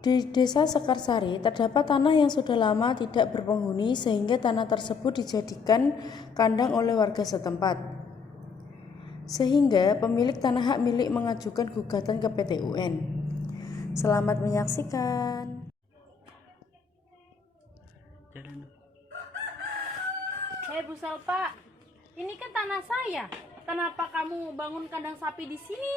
Di Desa Sekarsari terdapat tanah yang sudah lama tidak berpenghuni sehingga tanah tersebut dijadikan kandang oleh warga setempat. Sehingga pemilik tanah hak milik mengajukan gugatan ke PT UN. Selamat menyaksikan. Hei Bu Salpa, ini kan tanah saya. Kenapa kamu bangun kandang sapi di sini?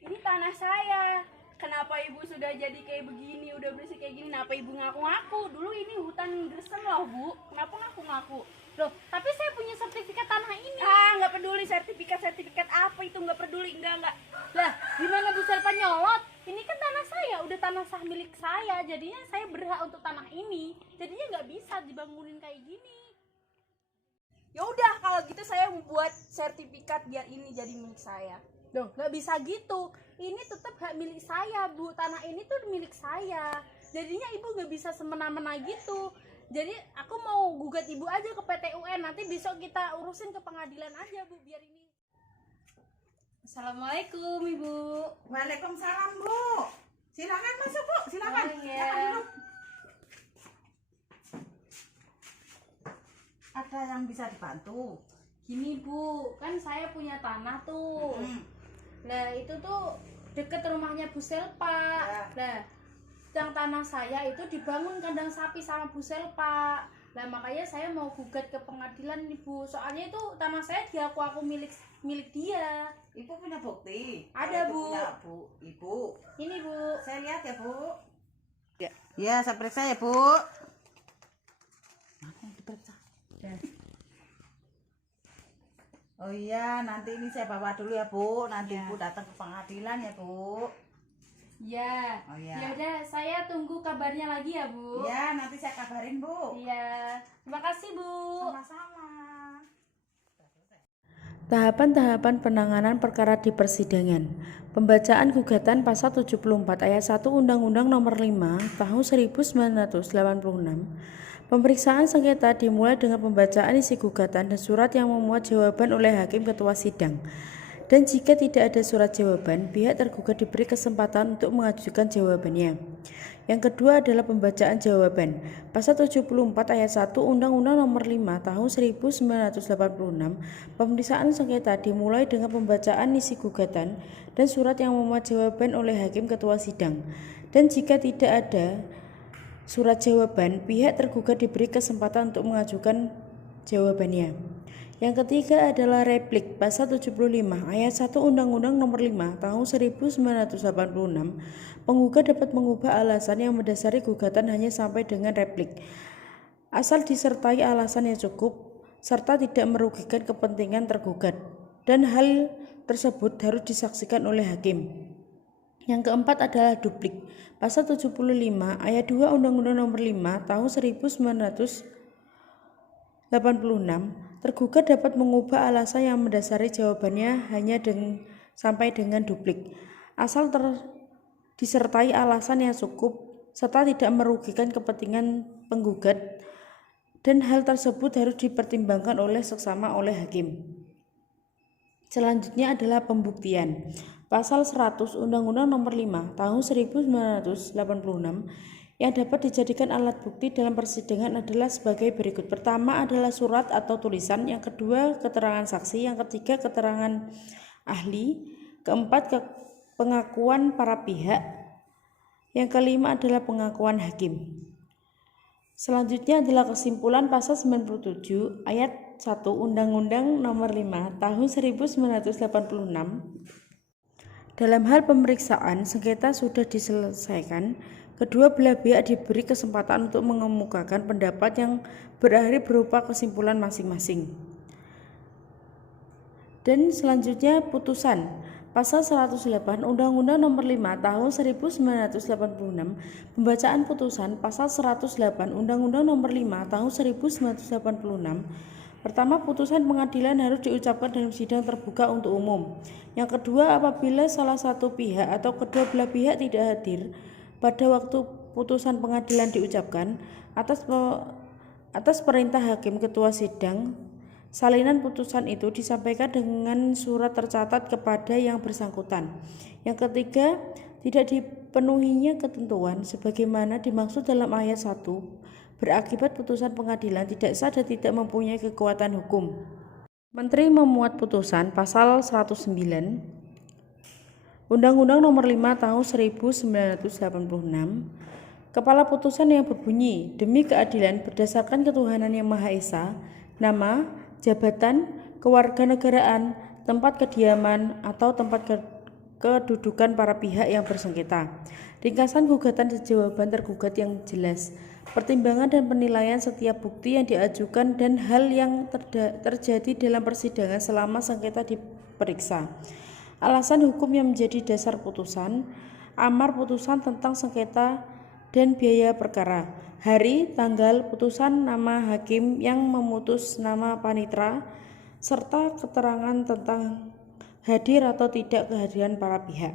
Ini tanah saya. Kenapa ibu sudah jadi kayak begini, udah bersih kayak gini? Kenapa ibu ngaku-ngaku? Dulu ini hutan gresem loh bu. Kenapa ngaku-ngaku? Loh, tapi saya punya sertifikat tanah ini. Nggak peduli sertifikat apa itu, nggak peduli, enggak. Lah, gimana Bu Salpa nyolot? Ini kan tanah saya, udah tanah sah milik saya. Jadinya saya berhak untuk tanah ini. Jadinya nggak bisa dibangunin kayak gini. Ya udah kalau gitu saya membuat sertifikat biar ini jadi milik saya. Loh, nggak bisa gitu. Ini tetap hak milik saya, Bu. Tanah ini tuh milik saya. Jadinya ibu nggak bisa semena-mena gitu. Jadi aku mau gugat ibu aja ke PT UN. Nanti besok kita urusin ke pengadilan aja, Bu, biar ini. Assalamualaikum ibu. Waalaikumsalam bu. Silakan masuk bu, silakan. Oh, iya. Silakan duduk. Ada yang bisa dibantu? Gini Bu, kan saya punya tanah tuh. Nah itu tuh deket rumahnya Bu Selpa. Ya. Nah, yang tanah saya itu dibangun kandang sapi sama Bu Selpa. Nah makanya saya mau gugat ke pengadilan nih Bu. Soalnya itu tanah saya diaku milik dia. Ibu punya bukti? Ada, Kalau itu Bu. punya bu. Ibu. Ini Bu. Saya lihat ya bu. Ya, saya periksa ya bu. Mana yang diperiksa? Ya. Oh iya, nanti ini saya bawa dulu ya bu. Nanti Ya. ibu datang ke pengadilan ya bu. Ya. Oh iya. Ya udah, saya tunggu kabarnya lagi ya Bu. Ya, nanti saya kabarin bu. Iya. Terima kasih Bu. Sama-sama. Tahapan-tahapan penanganan perkara di persidangan. Pembacaan gugatan pasal 74 ayat 1 Undang-Undang Nomor 5 Tahun 1986. Pemeriksaan sengketa dimulai dengan pembacaan isi gugatan dan surat yang memuat jawaban oleh hakim ketua sidang. Dan jika tidak ada surat jawaban, pihak tergugat diberi kesempatan untuk mengajukan jawabannya. Yang kedua adalah pembacaan jawaban. Pasal 74 ayat 1 Undang-Undang Nomor 5 Tahun 1986, pemeriksaan sengketa dimulai dengan pembacaan isi gugatan dan surat yang memuat jawaban oleh hakim ketua sidang. Dan jika tidak ada surat jawaban, pihak tergugat diberi kesempatan untuk mengajukan jawabannya. Yang ketiga adalah replik. Pasal 75 ayat 1 Undang-Undang Nomor 5 Tahun 1986, penggugat dapat mengubah alasan yang mendasari gugatan hanya sampai dengan replik, asal disertai alasan yang cukup serta tidak merugikan kepentingan tergugat, dan hal tersebut harus disaksikan oleh hakim. Yang keempat adalah duplik. Pasal 75 ayat 2 Undang-Undang Nomor 5 Tahun 1986, tergugat dapat mengubah alasan yang mendasari jawabannya hanya sampai dengan duplik, asal disertai alasan yang cukup serta tidak merugikan kepentingan penggugat, dan hal tersebut harus dipertimbangkan seksama oleh hakim. Selanjutnya adalah pembuktian. Pasal 100 Undang-Undang Nomor 5 Tahun 1986, yang dapat dijadikan alat bukti dalam persidangan adalah sebagai berikut. Pertama adalah surat atau tulisan, yang kedua keterangan saksi, yang ketiga keterangan ahli, keempat pengakuan para pihak, yang kelima adalah pengakuan hakim. Selanjutnya adalah kesimpulan. Pasal 97 ayat 1 Undang-Undang Nomor 5 Tahun 1986, dalam hal pemeriksaan sengketa sudah diselesaikan, kedua belah pihak diberi kesempatan untuk mengemukakan pendapat yang berakhir berupa kesimpulan masing-masing. Dan selanjutnya putusan. Pasal 108 Undang-Undang Nomor 5 Tahun 1986, pembacaan putusan. Pasal 108 Undang-Undang Nomor 5 Tahun 1986, pertama, putusan pengadilan harus diucapkan dalam sidang terbuka untuk umum. Yang kedua, apabila salah satu pihak atau kedua belah pihak tidak hadir pada waktu putusan pengadilan diucapkan, atas perintah hakim ketua sidang, Salinan putusan itu disampaikan dengan surat tercatat kepada yang bersangkutan. Yang ketiga, tidak dipenuhinya ketentuan sebagaimana dimaksud dalam ayat 1 berakibat putusan pengadilan tidak sah dan tidak mempunyai kekuatan hukum. Menteri memuat putusan pasal 109 Undang-Undang Nomor 5 Tahun 1986. Kepala putusan yang berbunyi demi keadilan berdasarkan ketuhanan yang Maha Esa, nama, jabatan, kewarganegaraan, tempat kediaman, atau tempat kedudukan para pihak yang bersengketa. Ringkasan gugatan dan jawaban tergugat yang jelas. Pertimbangan dan penilaian setiap bukti yang diajukan dan hal yang terjadi dalam persidangan selama sengketa diperiksa. Alasan hukum yang menjadi dasar putusan, amar putusan tentang sengketa dan biaya perkara, hari, tanggal, putusan, nama hakim yang memutus, nama panitera, serta keterangan tentang hadir atau tidak kehadiran para pihak.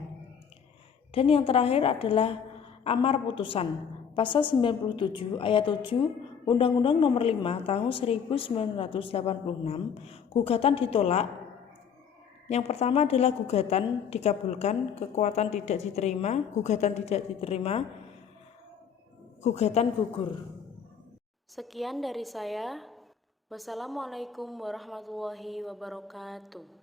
Dan yang terakhir adalah amar putusan, pasal 97 ayat 7 Undang-Undang Nomor 5 Tahun 1986, gugatan ditolak. Yang pertama adalah gugatan dikabulkan, kekuatan tidak diterima, gugatan tidak diterima, gugatan gugur. Sekian dari saya. Wassalamualaikum warahmatullahi wabarakatuh.